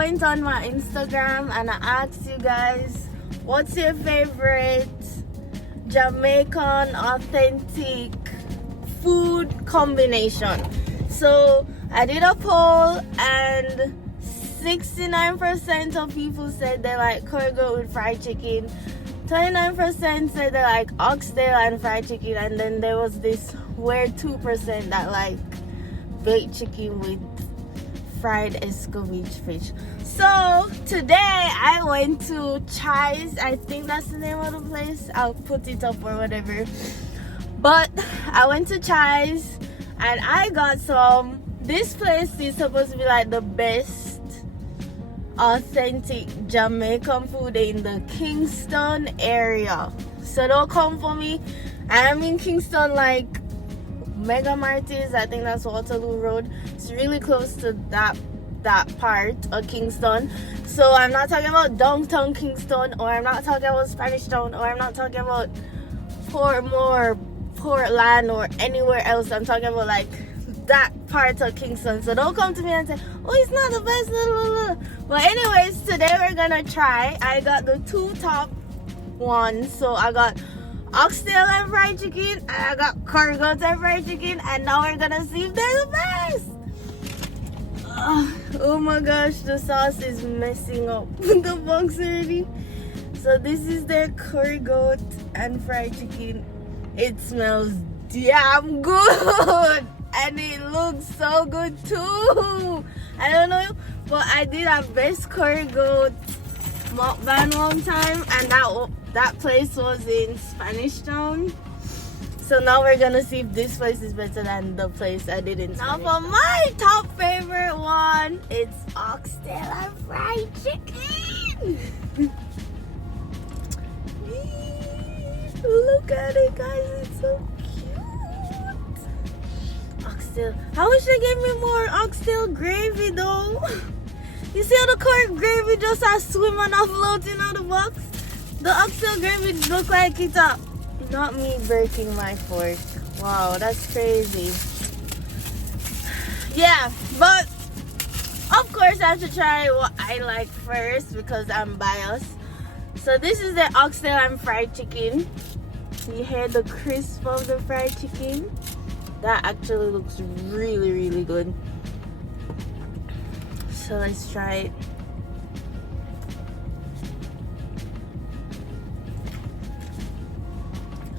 went on my Instagram and I asked you guys, what's your favorite Jamaican authentic food combination? So I did a poll and 69% of people said they like curry goat with fried chicken. 29% said they like oxtail and fried chicken, and then there was this weird 2% that like baked chicken with fried escovitch fish. So today I went to Chai's. I think that's the name of the place. I'll put it up or whatever. But I went to Chai's and I got some. This place is supposed to be like the best authentic Jamaican food in the Kingston area. So don't come for me. I'm in Kingston, like Mega Marty's. I think that's Waterloo Road. It's really close to that part of Kingston. So I'm not talking about downtown Kingston, or I'm not talking about Spanish Town, or I'm not talking about Portmore, Portland, or anywhere else. I'm talking about like that part of Kingston. So don't come to me and say, oh, it's not the best. But anyways, today we're gonna try. I got the two top ones. So I got oxtail and fried chicken, and I got curry goat and fried chicken, and now we're gonna see if they're the best. Oh my gosh, the sauce is messing up the box already. So this is their curry goat and fried chicken. It smells damn good and it looks so good too. I don't know, but I did a best curry goat mukbang one time, and that place was in Spanish Town. So now we're gonna see if this place is better than the place I did in Spanish Town. Now for my top favorite one, it's oxtail and fried chicken. Look at it, guys, it's so cute. Oxtail. I wish they gave me more oxtail gravy though. You see how the curry gravy just a swimming and floating out of the box? The oxtail gravy look like it's a... Not me breaking my fork. Wow, that's crazy. Yeah, but of course I have to try what I like first because I'm biased. So this is the oxtail and fried chicken. You hear the crisp of the fried chicken? That actually looks really, really good. So let's try it.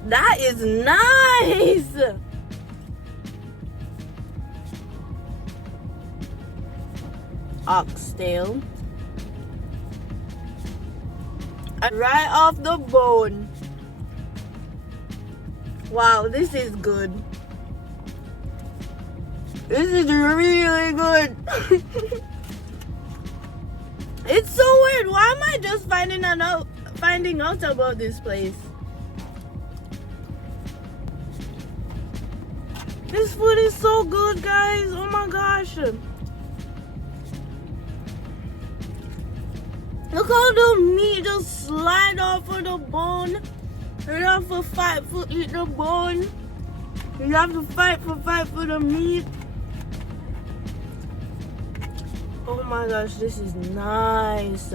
That is nice. Oxtail. Right off the bone. Wow, this is good. This is really good. It's so weird. Why am I just finding out about this place? This food is so good, guys. Oh my gosh. Look how the meat just slide off of the bone. You have to fight for eat the bone. You have to fight for the meat. Oh my gosh, this is nice.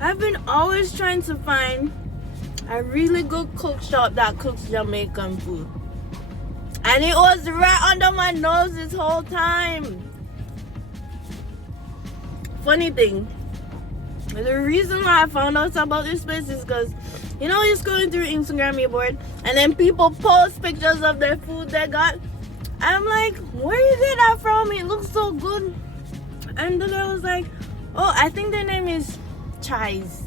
I've been always trying to find a really good cook shop that cooks Jamaican food, and it was right under my nose this whole time. Funny thing, the reason why I found out about this place is because, you know, you're scrolling through Instagram, you're bored, and then people post pictures of their food they got. I'm like, where you get that from? It looks so good. And then I was like, oh, I think their name is Chai's.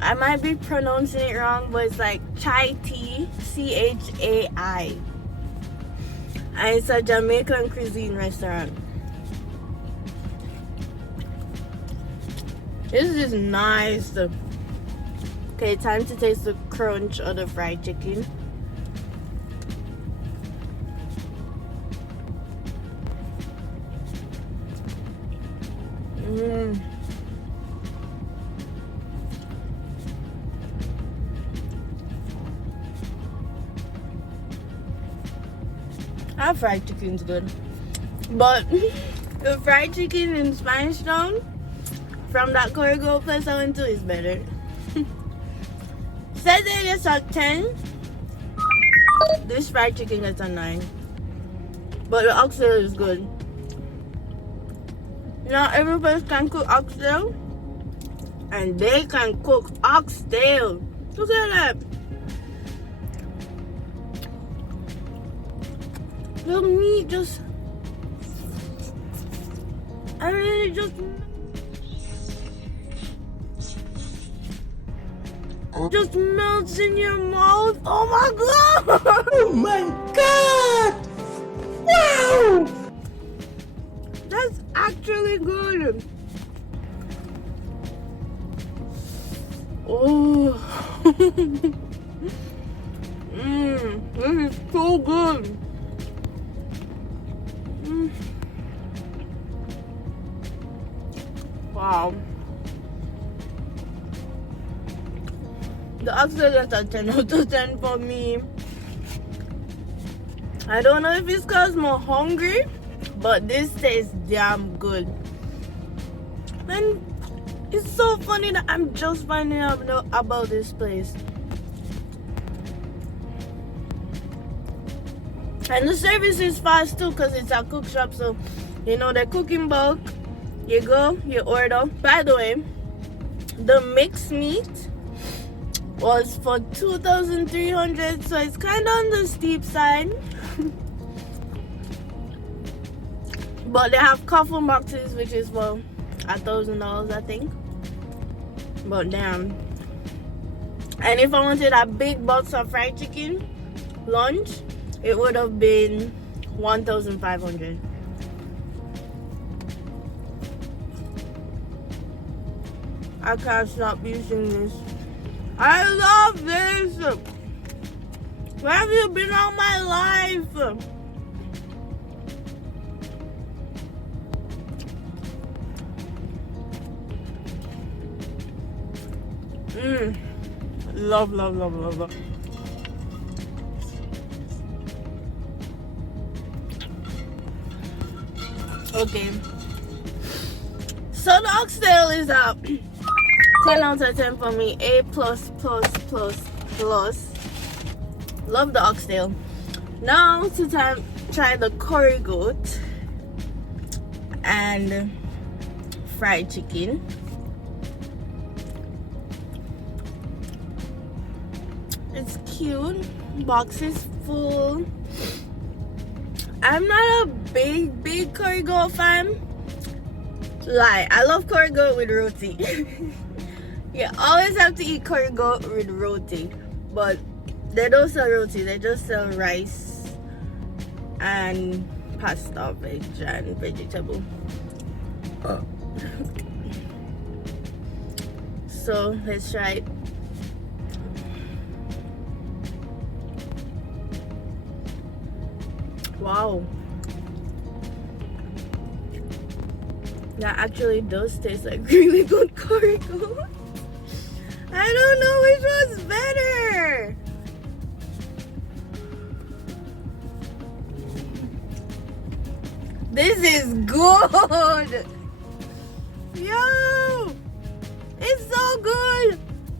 I might be pronouncing it wrong, but it's like Chai Tea, Chai. And it's a Jamaican cuisine restaurant. This is nice. Okay, time to taste the crunch of the fried chicken. Our fried chicken's good. But the fried chicken in Spanish Town from that curry goat place I went to is better. Said they gets a 10. This fried chicken gets a 9. But the oxtail is good. Not every place can cook oxtail. And they can cook oxtail. Look at that. The meat just... I really just melts in your mouth. Oh my god! Oh my god! Wow! That's actually good. Oh. This is so good. Wow. The oxtail gets a 10 out of 10 for me. I don't know if it's because I'm hungry, but this tastes damn good. And it's so funny that I'm just finding out about this place. And the service is fast too because it's a cook shop, so you know they cook in bulk. You go, you order. By the way, the mixed meat was for 2,300, so it's kind of on the steep side. But they have coffin boxes, which is for $1,000, I think. But damn. And if I wanted a big box of fried chicken lunch, it would have been 1,500. I can't stop using this. I love this. Where have you been all my life? Love, love, love, love, love. Okay. So the oxtail is a 10 out of 10 for me. A plus, plus, plus, plus. Love the oxtail. Now it's time to try the curry goat and fried chicken. It's cute. Box is full. I'm not a big curry goat fan. I love curry goat with roti. You always have to eat curry goat with roti, but they don't sell roti. They just sell rice and pasta, veg and vegetable. So let's try it. Wow, that actually does taste like really good curry goat. I don't know which one's better. This is good. Yo, it's so good.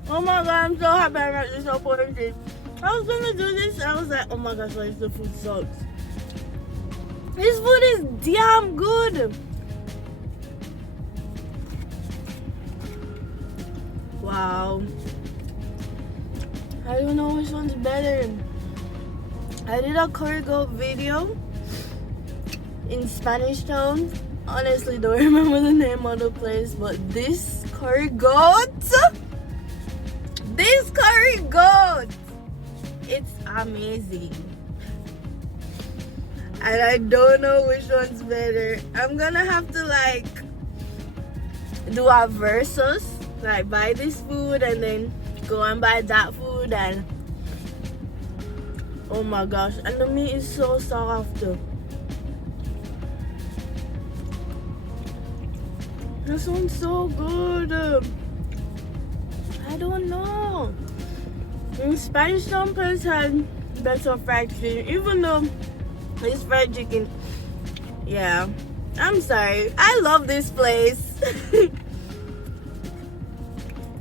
Oh my god, I'm so happy I got this opportunity. I was gonna do this, I was like, oh my gosh, why the food sucks? This food is damn good. Wow. I don't know which one's better. I did a curry goat video in Spanish Town. Honestly, don't remember the name of the place, but this curry goat, it's amazing. And I don't know which one's better. I'm gonna have to do a versus, buy this food and then go and buy that food, and oh my gosh, and the meat is so soft. This one's so good. I don't know. Spanish Town place had better fried chicken, even though this fried chicken Yeah, I'm sorry. I love this place.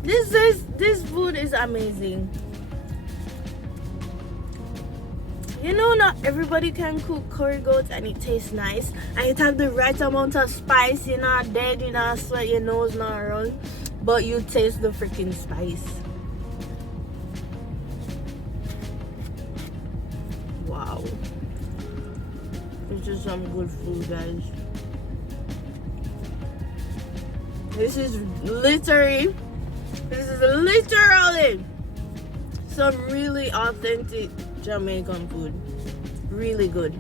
This food is amazing. You know, not everybody can cook curry goat and it tastes nice, and it have the right amount of spice. You're not dead, you're not sweat, your nose not run, but you taste the freaking spice. Wow, this is some good food, guys. This is literally some really authentic Jamaican food. Really good.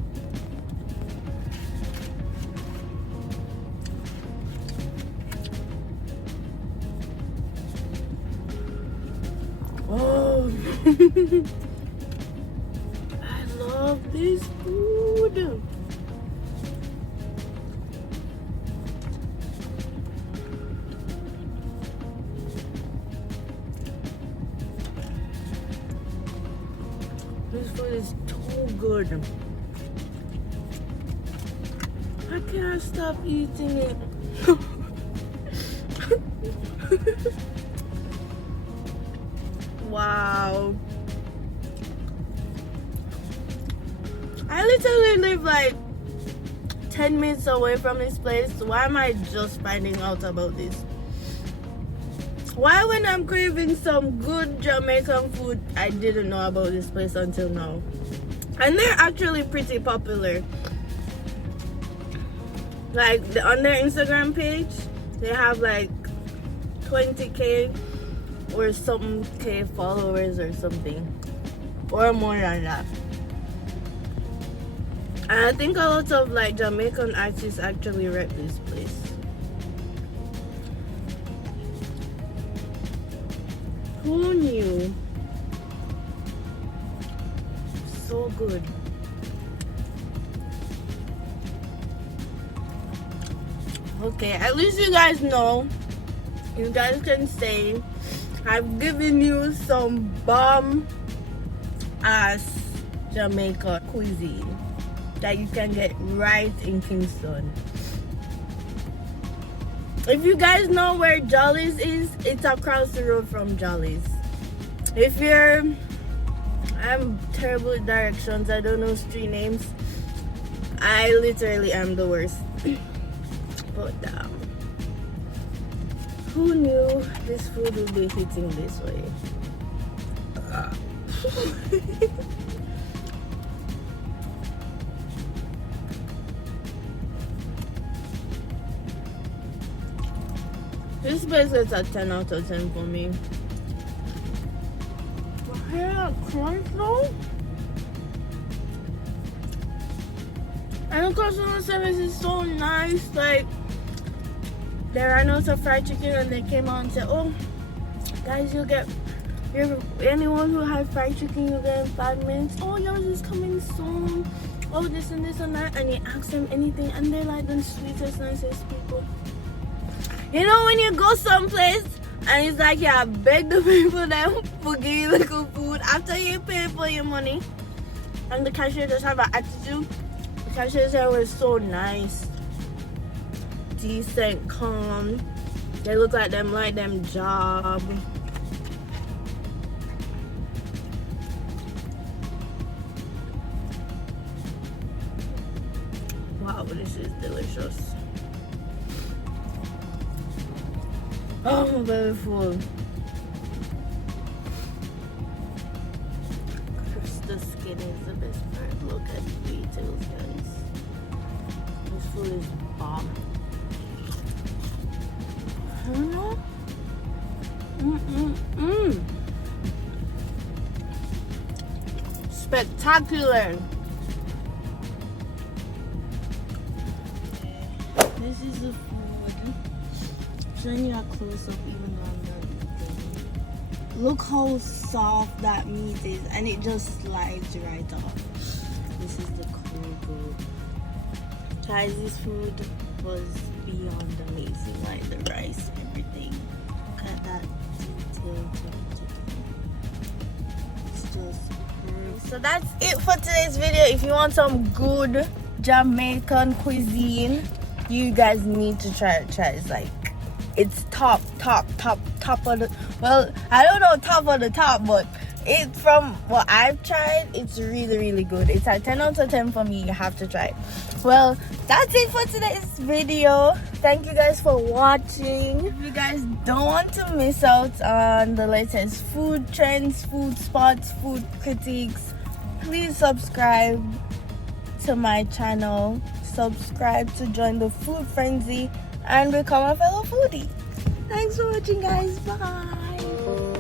Oh, I love this food. This food is too good. I can't stop eating it. Wow. I literally live like 10 minutes away from this place. Why am I just finding out about this? Why, when I'm craving some good Jamaican food, I didn't know about this place until now? And they're actually pretty popular. Like on their Instagram page, they have like 20k or some K followers or something, or more than that. And I think a lot of like Jamaican artists actually rep this place. Who knew? So good. Okay, at least you guys know. You guys can say I've given you some bomb ass Jamaican cuisine that you can get right in Kingston. If you guys know where Jolly's is, it's across the road from Jolly's. If you're, I'm terrible with directions, I don't know street names. I literally am the worst. But who knew this food would be hitting this way? This place is a 10 out of 10 for me. Yeah, crunch though. And the customer service is so nice. Like, they ran out of fried chicken and they came out and said, "Oh, guys, anyone who had fried chicken, you get in 5 minutes. Oh, yours is coming soon. Oh, this and this and that." And you ask them anything, and they're like the sweetest, nicest people. You know, when you go someplace and it's like, yeah, beg the people that for give you little food after you pay for your money, and the cashier just have an attitude. The cashier there was so nice, decent, calm. They look like them job. Wow, this is delicious. Oh, I'm very full. The skin is the best part. Look at the details, guys. This food is bomb. I don't know. Spectacular. This is the food. Showing you a close up even though I'm not eating. Look how soft that meat is, and it just slides right off. This is the cool. Guys, this food was beyond amazing. Like the rice, everything. Look at that detail. It's just perfect. So that's it for today's video. If you want some good Jamaican Cuisine. You guys need to try it. It's like, it's top of the, well, I don't know top of the top, but it's from what I've tried, it's really good. It's a 10 out of 10 for me. You have to try it. Well, that's it for today's video. Thank you guys for watching. If you guys don't want to miss out on the latest food trends, food spots, food critiques, please subscribe to my channel. Subscribe to join the food frenzy and become a fellow foodie. Thanks for watching, guys. Bye.